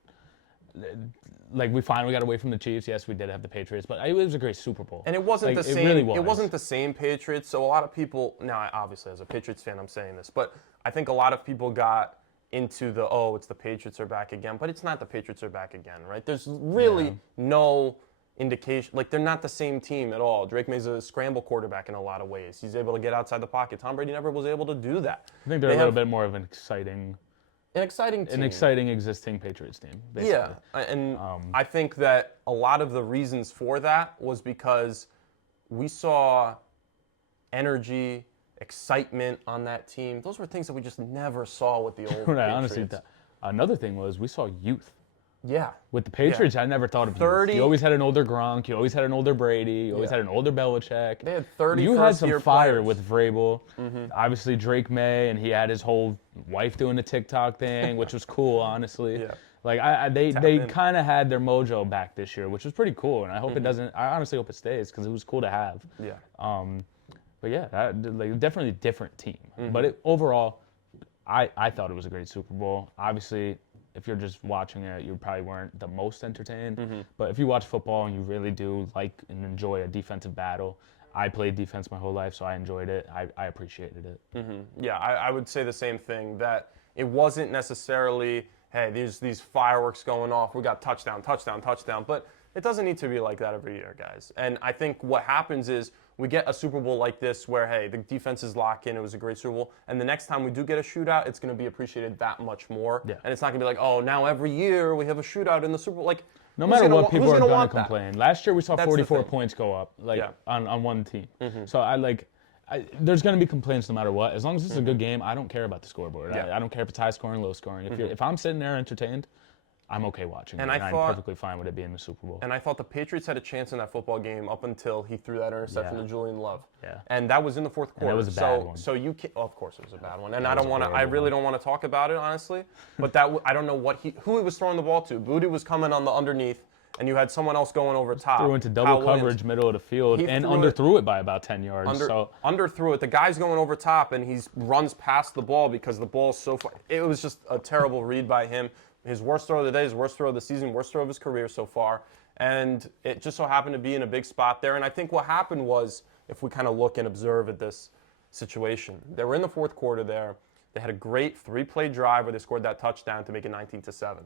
like we finally got away from the Chiefs. Yes, we did have the Patriots, but it was a great Super Bowl. And it wasn't Like, the it same. really was. It wasn't the same Patriots. So a lot of people now, obviously, as a Patriots fan, I'm saying this, but I think a lot of people got into it's the Patriots are back again, but it's not the Patriots are back again, right? There's really no indication. Like, they're not the same team at all. Drake May's a scramble quarterback in a lot of ways. He's able to get outside the pocket. Tom Brady never was able to do that. I think they're a little bit more of an exciting existing Patriots team. Basically. Yeah, and I think that a lot of the reasons for that was because we saw energy, excitement on that team. Those were things that we just never saw with the old Right, Patriots. honestly, another thing was we saw youth. Yeah. With the Patriots, I never thought of 30 youth. You always had an older Gronk. You always had an older Brady. You always had an older Belichick. They had 30 You had some first-year fire players. with Vrabel. Obviously, Drake May, and he had his whole wife doing the TikTok thing, which was cool, honestly. Yeah. Like, they in. kind of had their mojo back this year, which was pretty cool. And I hope it doesn't, I honestly hope it stays because it was cool to have. Yeah. But yeah, definitely a different team. But overall, I thought it was a great Super Bowl. Obviously, if you're just watching it, you probably weren't the most entertained. But if you watch football and you really do like and enjoy a defensive battle, I played defense my whole life, so I enjoyed it. I appreciated it. Yeah, I would say the same thing, that it wasn't necessarily hey, there's these fireworks going off. We got touchdown, touchdown, touchdown. But it doesn't need to be like that every year, guys. And I think what happens is we get a Super Bowl like this where, hey, the defenses lock in. It was a great Super Bowl. And the next time we do get a shootout, it's going to be appreciated that much more. Yeah. And it's not going to be like, oh, now every year we have a shootout in the Super Bowl. Like, No who's matter gonna what, wa- people who's are gonna going to want that? complain. Last year we saw That's the 44 thing. points go up Yeah. on one team. So there's going to be complaints no matter what. As long as it's a good game, I don't care about the scoreboard. Yeah. I don't care if it's high scoring, low scoring. If I'm sitting there entertained, I'm okay watching And it. I And I'm thought- perfectly fine with it being the Super Bowl. And I thought the Patriots had a chance in that football game up until he threw that interception Yeah. to Julian Love. Yeah. And that was in the fourth quarter. it was a bad one. So you can, of course it was a bad one. And It I was don't a want to. I horrible really one. don't want to talk about it honestly. But I don't know who he was throwing the ball to. Booty was coming on the underneath, and you had someone else going over top. Threw into double Kyle Williams. coverage, middle of the field, He and threw it- underthrew it by about 10 yards. So Underthrew it. The guy's going over top, and he runs past the ball because the ball's so far. It was just a terrible read by him. His worst throw of the day, his worst throw of the season, worst throw of his career so far. And it just so happened to be in a big spot there. And I think what happened was, if we kind of look and observe at this situation, they were in the fourth quarter there. They had a great 3-play drive where they scored that touchdown to make it 19-7.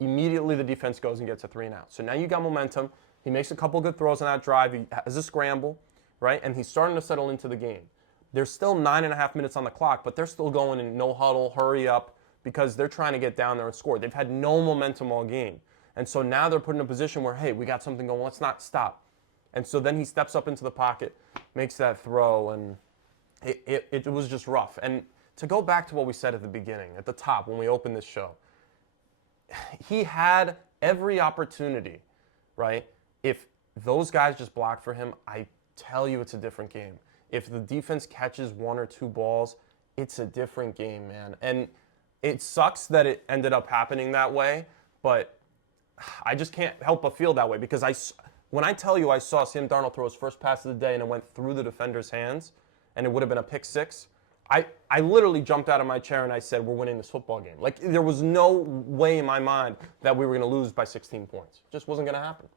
Immediately the defense goes and gets a 3-and-out. So now you got momentum. He makes a couple good throws on that drive. He has a scramble, right? And he's starting to settle into the game. There's still 9.5 minutes on the clock, but they're still going in no huddle, hurry up, because they're trying to get down there and score. They've had no momentum all game. And so now they're put in a position where, hey, we got something going. Let's not stop. And so then he steps up into the pocket, makes that throw, and it was just rough. And to go back to what we said at the beginning, at the top, when we opened this show, he had every opportunity, right? If those guys just blocked for him, I tell you it's a different game. If the defense catches 1 or 2 balls, it's a different game, man. And it sucks that it ended up happening that way, but I just can't help but feel that way because when I tell you I saw Sam Darnold throw his first pass of the day and it went through the defender's hands and it would have been a pick six, I literally jumped out of my chair and I said, we're winning this football game. Like, there was no way in my mind that we were going to lose by 16 points. It just wasn't going to happen.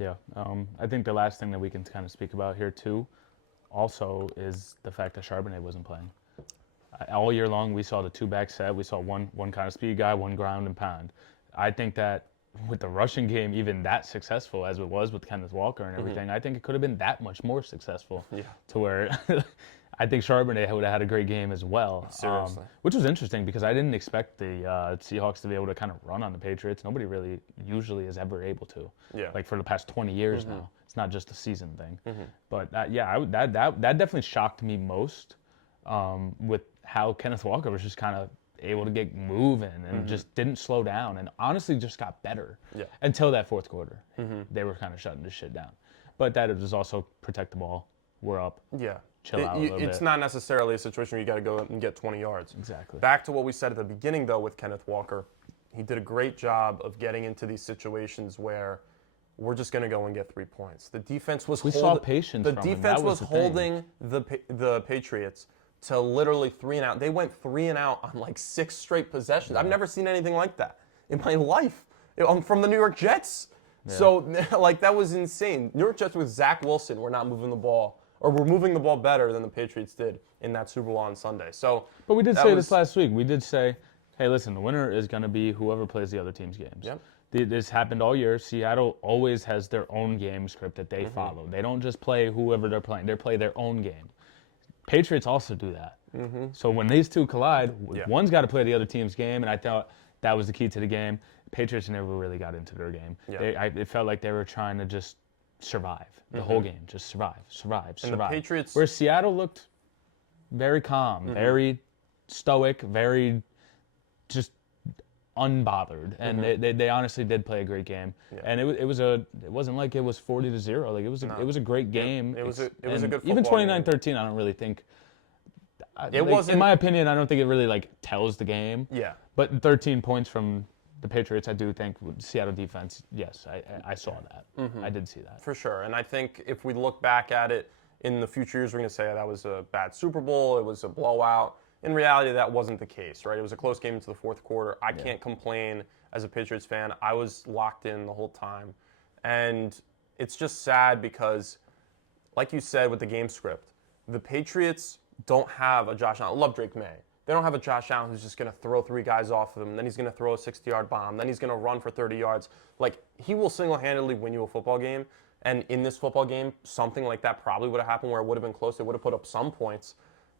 Yeah, I think the last thing that we can kind of speak about here too, also, is the fact that Charbonnet wasn't playing. All year long, we saw the 2-back set. We saw one kind of speed guy, one ground and pound. I think that with the rushing game, even that successful as it was with Kenneth Walker and everything, I think it could have been that much more successful. Yeah. To where I think Charbonnet would have had a great game as well. Seriously. Which was interesting because I didn't expect the Seahawks to be able to kind of run on the Patriots. Nobody really usually is ever able to. Yeah. Like for the past 20 years now. It's not just a season thing. But that definitely shocked me most with how Kenneth Walker was just kind of able to get moving and just didn't slow down and honestly just got better until that fourth quarter. They were kind of shutting this shit down. But that is also protect the ball. We're up. Yeah. Chill out a little It's bit. not necessarily a situation where you got to go and get 20 yards. Exactly. Back to what we said at the beginning, though, with Kenneth Walker. He did a great job of getting into these situations where we're just going to go and get 3 points. The defense was We saw patience The from him. defense That was was the thing. holding the Patriots to literally 3-and-out. They went 3-and-out on like 6 straight possessions. I've never seen anything like that in my life. I'm from the New York Jets. So, like, that was insane. New York Jets with Zach Wilson were not moving the ball, or were moving the ball better than the Patriots did in that Super Bowl on Sunday. So, But we did that say was- this last week. We did say, hey, listen, the winner is going to be whoever plays the other team's games. Yep. This happened all year. Seattle always has their own game script that they follow. They don't just play whoever they're playing. They play their own game. Patriots also do that. So when these two collide, one's got to play the other team's game, and I thought that was the key to the game. Patriots never really got into their game. Yeah. It felt like they were trying to just survive the whole game, just survive. And the Patriots- Where Seattle looked very calm, very stoic, very just unbothered, and they honestly did play a great game. And it wasn't like it was 40-0. Like it was a great game. It was a And good even football game. 29-13. I don't really think. It wasn't- in my opinion. I don't think it really like tells the game. Yeah. But 13 points from the Patriots, I do think Seattle defense. Yes, I saw that. I did see that. For sure. And I think if we look back at it in the future years, we're going to say that was a bad Super Bowl. It was a blowout. In reality, that wasn't the case, right? It was a close game into the fourth quarter. I can't complain as a Patriots fan. I was locked in the whole time. And it's just sad because, like you said with the game script, the Patriots don't have a Josh Allen. I love Drake May. They don't have a Josh Allen who's just going to throw 3 guys off of him, then he's going to throw a 60-yard bomb, then he's going to run for 30 yards. Like, he will single-handedly win you a football game. And in this football game, something like that probably would have happened where it would have been close. They would have put up some points.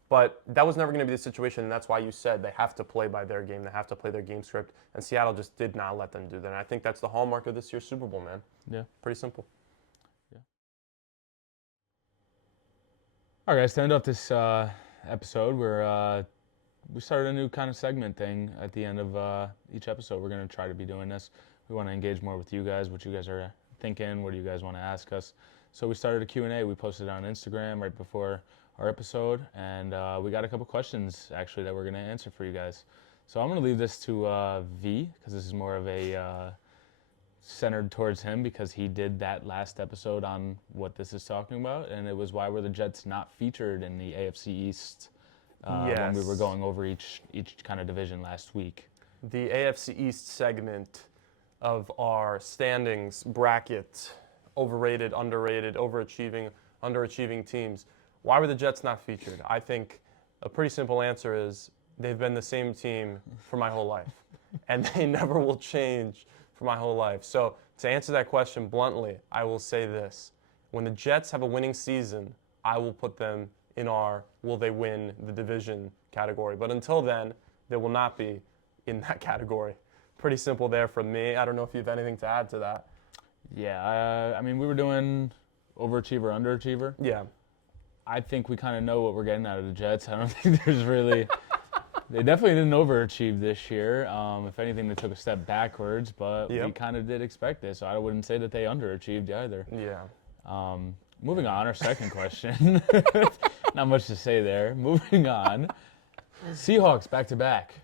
But that was never going to be the situation, and that's why you said they have to play by their game. They have to play their game script. And Seattle just did not let them do that. And I think that's the hallmark of this year's Super Bowl, man. Yeah. Pretty simple. Yeah. All right, guys, to end off this episode, we started a new kind of segment thing at the end of each episode. We're going to try to be doing this. We want to engage more with you guys, what you guys are thinking, what do you guys want to ask us. So we started a Q&A. We posted it on Instagram right before our episode, and we got a couple questions, actually, that we're going to answer for you guys. So I'm going to leave this to V, because this is more of a centered towards him, because he did that last episode on what this is talking about, and it was why were the Jets not featured in the AFC East when we were going over each kind of division last week. The AFC East segment of our standings bracket, overrated, underrated, overachieving, underachieving teams. Why were the Jets not featured? I think a pretty simple answer is they've been the same team for my whole life, and they never will change for my whole life. So to answer that question bluntly, I will say this. When the Jets have a winning season, I will put them in our will they win the division category. But until then, they will not be in that category. Pretty simple there from me. I don't know if you have anything to add to that. Yeah, I mean, we were doing overachiever, underachiever. Yeah. I think we kind of know what we're getting out of the Jets. I don't think there's really... They definitely didn't overachieve this year. If anything, they took a step backwards, but we kind of did expect this. So I wouldn't say that they underachieved either. Yeah. Moving on, our second question. Not much to say there. Moving on. Seahawks back-to-back.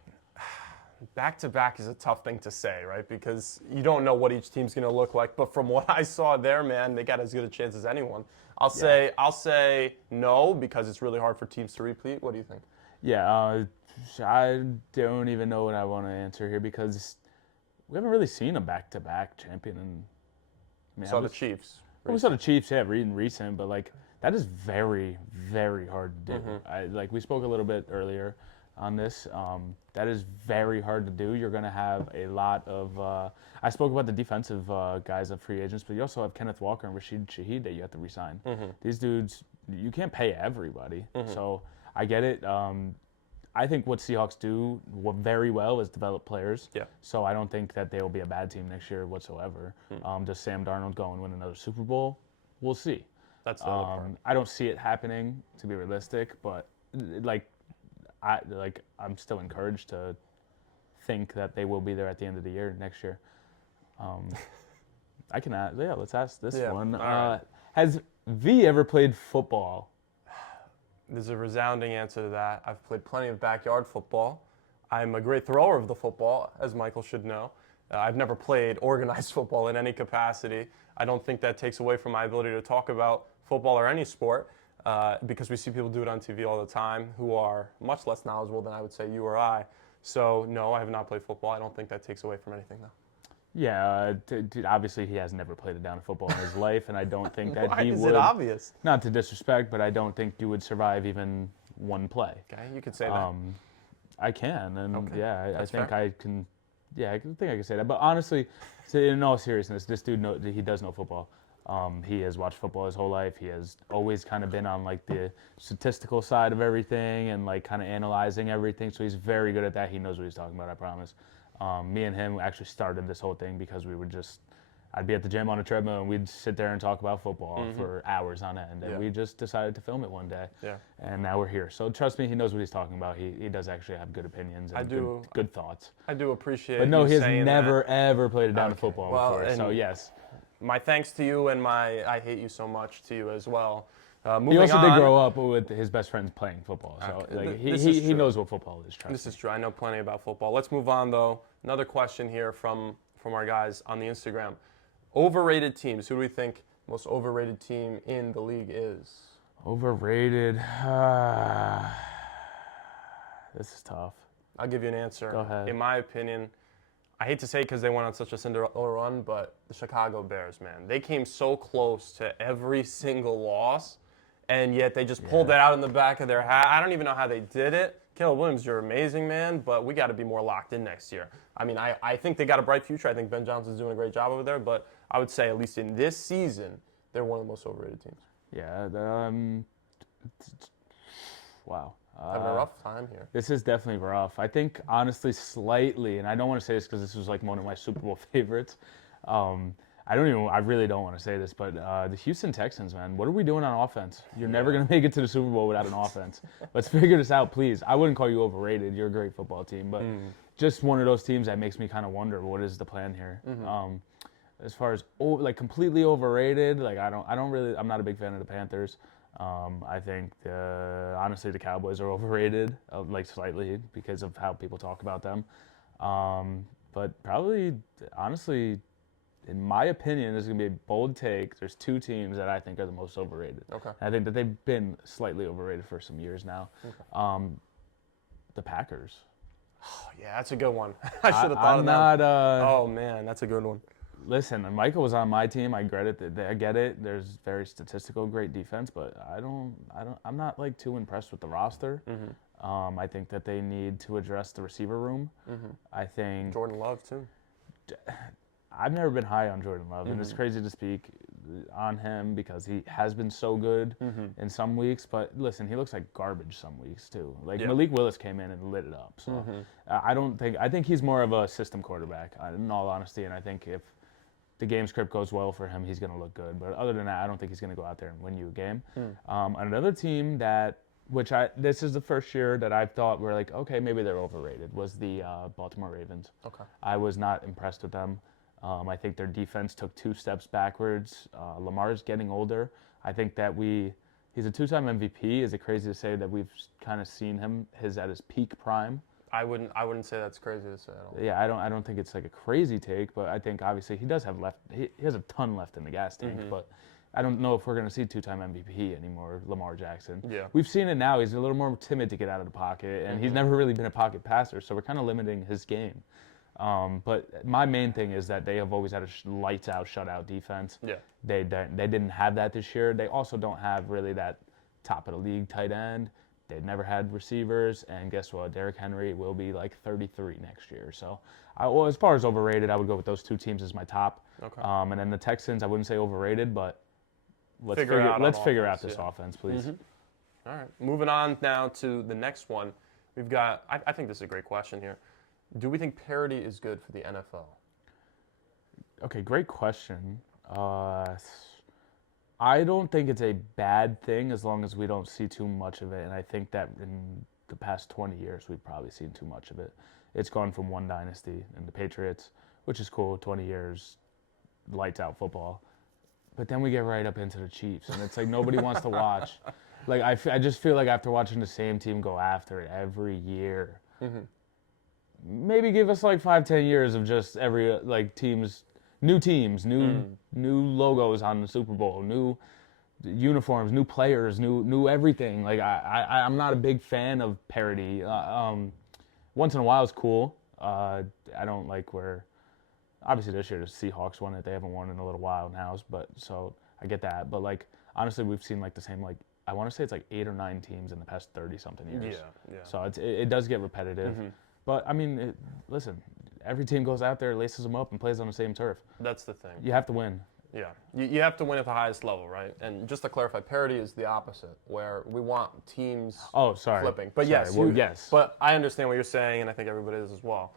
Back-to-back is a tough thing to say, right? Because you don't know what each team's going to look like. But from what I saw there, man, they got as good a chance as anyone. I'll say no, because it's really hard for teams to repeat. What do you think? Yeah, I don't even know what I want to answer here, because we haven't really seen a back-to-back champion. Saw the Chiefs. We saw the Chiefs, recent, but like that is very, very hard to do. Mm-hmm. We spoke a little bit earlier on this. That is very hard to do. You're going to have a lot of. I spoke about the defensive guys of free agents, but you also have Kenneth Walker and Rashid Shaheed that you have to re-sign. Mm-hmm. These dudes, you can't pay everybody. Mm-hmm. So I get it. I think what Seahawks do very well is develop players. Yeah. So I don't think that they will be a bad team next year whatsoever. Does Sam Darnold go and win another Super Bowl? We'll see. That's the other part. I don't see it happening, to be realistic, but I'm still encouraged to think that they will be there at the end of the year next year. I can ask. Yeah, let's ask this one. Right. Has V ever played football? There's a resounding answer to that. I've played plenty of backyard football. I'm a great thrower of the football, as Michael should know. I've never played organized football in any capacity. I don't think that takes away from my ability to talk about football or any sport, because we see people do it on TV all the time who are much less knowledgeable than I would say you or I. So, no, I have not played football. I don't think that takes away from anything, though. Yeah, dude, obviously he has never played a down of football in his life, and I don't think that Why he is would. it obvious? Not to disrespect, but I don't think you would survive even one play. Okay, you could say that. I can, and Okay, I think fair. I can. Yeah, I think I can say that. But honestly, in all seriousness, this dude he does know football. He has watched football his whole life. He has always kind of been on like the statistical side of everything and like kind of analyzing everything. So he's very good at that. He knows what he's talking about, I promise. Me and him actually started this whole thing because we would I'd be at the gym on a treadmill and we'd sit there and talk about football for hours on end. And we just decided to film it one day. Yeah. And now we're here. So trust me, he knows what he's talking about. He does actually have good opinions and good thoughts. I do appreciate But no, you he has saying never, that. ever played a down of football Well, before. So, and yes. My thanks to you and my I hate you so much to you as well. He Moving also on, did grow up with his best friends playing football. So Okay, like, this is he true. knows what football is, trust This me. is true. I know plenty about football. Let's move on, though. Another question here from our guys on the Instagram. Overrated teams. Who do we think most overrated team in the league is? Overrated. This is tough. I'll give you an answer. Go ahead. In my opinion, I hate to say it because they went on such a Cinderella run, but the Chicago Bears, man. They came so close to every single loss, and yet they just pulled it out in the back of their hat. I don't even know how they did it. Caleb Williams, you're amazing, man, but we got to be more locked in next year. I mean, I think they got a bright future. I think Ben Johnson's doing a great job over there, but I would say, at least in this season, they're one of the most overrated teams. Yeah. Wow. Having a rough time here. This is definitely rough. I think, honestly, slightly, and I don't want to say this because this was like one of my Super Bowl favorites. I really don't want to say this, but the Houston Texans, man, what are we doing on offense? You're never going to make it to the Super Bowl without an offense. Let's figure this out, please. I wouldn't call you overrated. You're a great football team, but just one of those teams that makes me kind of wonder what is the plan here. As far as completely overrated, I'm not a big fan of the Panthers. I think honestly the Cowboys are overrated, slightly because of how people talk about them. But probably, honestly, in my opinion, this is going to be a bold take. There's two teams that I think are the most overrated. Okay. I think that they've been slightly overrated for some years now. Okay. The Packers. Oh, yeah, that's a good one. I should have thought of that. Oh, man, that's a good one. Listen, Michael was on my team. I get it. There's very statistical, great defense, but I'm not too impressed with the roster. Mm-hmm. I think that they need to address the receiver room. Mm-hmm. I think Jordan Love too. I've never been high on Jordan Love, and it's crazy to speak on him because he has been so good in some weeks. But listen, he looks like garbage some weeks too. Malik Willis came in and lit it up. So I think he's more of a system quarterback, in all honesty. And I think if the game script goes well for him, he's going to look good. But other than that, I don't think he's going to go out there and win you a game. Another team this is the first year that I thought were okay, maybe they're overrated, was the Baltimore Ravens. Okay. I was not impressed with them. I think their defense took 2 steps backwards. Lamar's getting older. I think that he's a 2-time MVP. Is it crazy to say that we've kind of seen him at his peak prime? I wouldn't say that's crazy to say at all. Yeah, I don't think it's a crazy take, but I think obviously he does have he has a ton left in the gas tank, but I don't know if we're going to see 2-time MVP anymore, Lamar Jackson. Yeah. We've seen it now. He's a little more timid to get out of the pocket, and he's never really been a pocket passer, so we're kind of limiting his game. But my main thing is that they have always had a lights-out, shutout defense. Yeah. They didn't have that this year. They also don't have really that top-of-the-league tight end. They've never had receivers, and guess what? Derrick Henry will be 33 next year. So, as far as overrated, I would go with those 2 teams as my top. Okay. And then the Texans, I wouldn't say overrated, but let's figure out this offense, please. Mm-hmm. All right. Moving on now to the next one. We've got, I think this is a great question here. Do we think parity is good for the NFL? Okay, great question. I don't think it's a bad thing as long as we don't see too much of it. And I think that in the past 20 years, we've probably seen too much of it. It's gone from one dynasty in the Patriots, which is cool, 20 years, lights out football. But then we get right up into the Chiefs, and it's nobody wants to watch. I just feel like after watching the same team go after it every year, maybe give us 5-10 years of just every new teams, new logos on the Super Bowl, new uniforms, new players, new everything. I'm not a big fan of parody. Once in a while is cool. I don't like where, obviously this year the Seahawks won it. They haven't won in a little while now, but so I get that. But honestly, we've seen the same I want to say it's 8 or 9 teams in the past 30-something years. Yeah. So it does get repetitive. But I mean, listen, every team goes out there, laces them up, and plays on the same turf. That's the thing. You have to win. Yeah. You have to win at the highest level, right? And just to clarify, parity is the opposite, where we want teams flipping. But yes. But I understand what you're saying, and I think everybody is as well.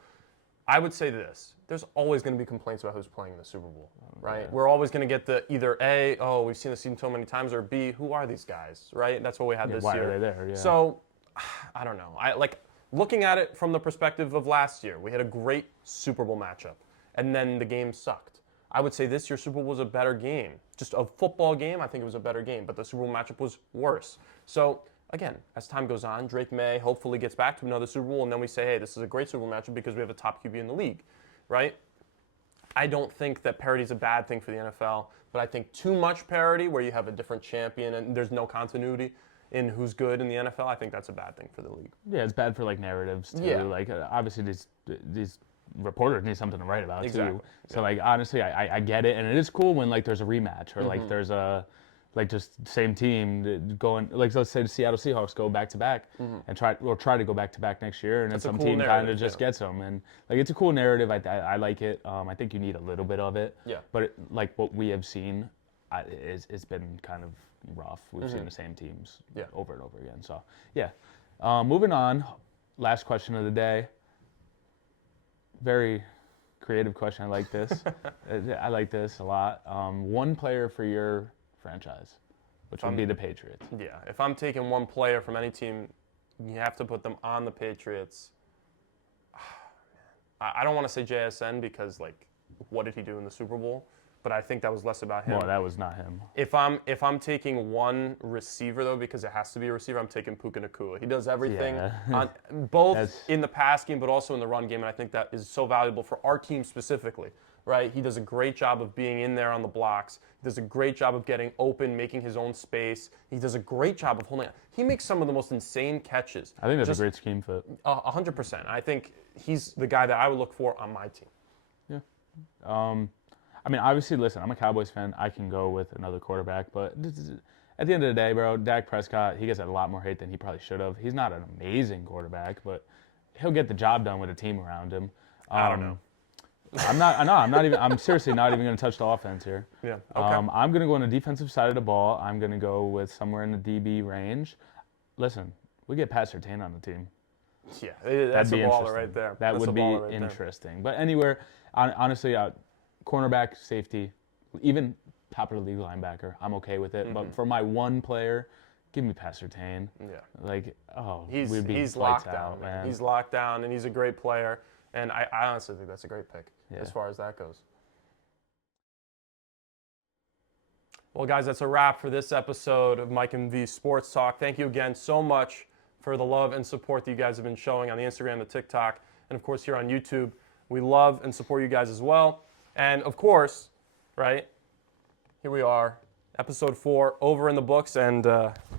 I would say this. There's always going to be complaints about who's playing in the Super Bowl, right? Yeah. We're always going to get the either A, we've seen this team so many times, or B, who are these guys, right? That's what we had this year. Why are they there? Yeah. So, I don't know. Looking at it from the perspective of last year, we had a great Super Bowl matchup, and then the game sucked. I would say this year's Super Bowl was a better game. Just a football game, I think it was a better game, but the Super Bowl matchup was worse. So, again, as time goes on, Drake May hopefully gets back to another Super Bowl, and then we say, hey, this is a great Super Bowl matchup because we have a top QB in the league, right? I don't think that parity is a bad thing for the NFL, but I think too much parity where you have a different champion and there's no continuity in who's good in the NFL, I think that's a bad thing for the league. Yeah, it's bad for narratives too. Yeah. Obviously these reporters need something to write about too. So honestly, I get it, and it is cool when there's a rematch or there's a like just same team going, like let's say the Seattle Seahawks go back to back and try to go back to back next year, and then That's a some cool team kind narrative, of just yeah. gets them, and like it's a cool narrative. I like it. I think you need a little bit of it. Yeah. But like what we have seen, it's been kind of rough. We've seen the same teams Yeah. over and over again. So yeah. Moving on. Last question of the day. Very creative question. I like this. I like this a lot. One player for your franchise, which would be the Patriots. Yeah, if I'm taking one player from any team, you have to put them on the Patriots. I don't want to say JSN because, like, what did he do in the Super Bowl? But I think that was less about him. Well, that was not him. If I'm taking one receiver though, because it has to be a receiver, I'm taking Puka Nacua. He does everything, Yeah. on both That's- in the pass game, but also in the run game, and I think that is so valuable for our team specifically. Right? He does a great job of being in there on the blocks. He does a great job of getting open, making his own space. He does a great job of holding. He makes some of the most insane catches. I think that's Just a great scheme fit. 100%. I think he's the guy that I would look for on my team. Yeah. I mean, obviously, listen, I'm a Cowboys fan. I can go with another quarterback, but at the end of the day, bro, Dak Prescott, he gets a lot more hate than he probably should have. He's not an amazing quarterback, but he'll get the job done with a team around him. I don't know. I'm seriously not even going to touch the offense here. Yeah. Okay. I'm going to go on the defensive side of the ball. I'm going to go with somewhere in the DB range. Listen, we get Pat Surtain on the team. Yeah, that's That'd a be baller interesting. right there. That That's would a be baller right there. interesting. But anywhere, honestly, cornerback, safety, even top of the league linebacker, I'm okay with it. But for my one player, give me Pat Surtain. Yeah. Like, He's we'd be he's lights locked down, out, man. He's locked down, and he's a great player. And I honestly think that's a great pick Yeah. as far as that goes. Well, guys, that's a wrap for this episode of Mike and V Sports Talk. Thank you again so much for the love and support that you guys have been showing on the Instagram, the TikTok, and of course here on YouTube. We love and support you guys as well. And of course, right, here we are, episode 4 over in the books, and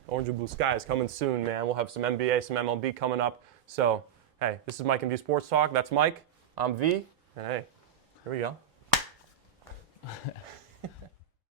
Orange and Blue Sky is coming soon, man. We'll have some NBA, some MLB coming up. So, hey, this is Mike and V Sports Talk. That's Mike. I'm V. And hey, here we go.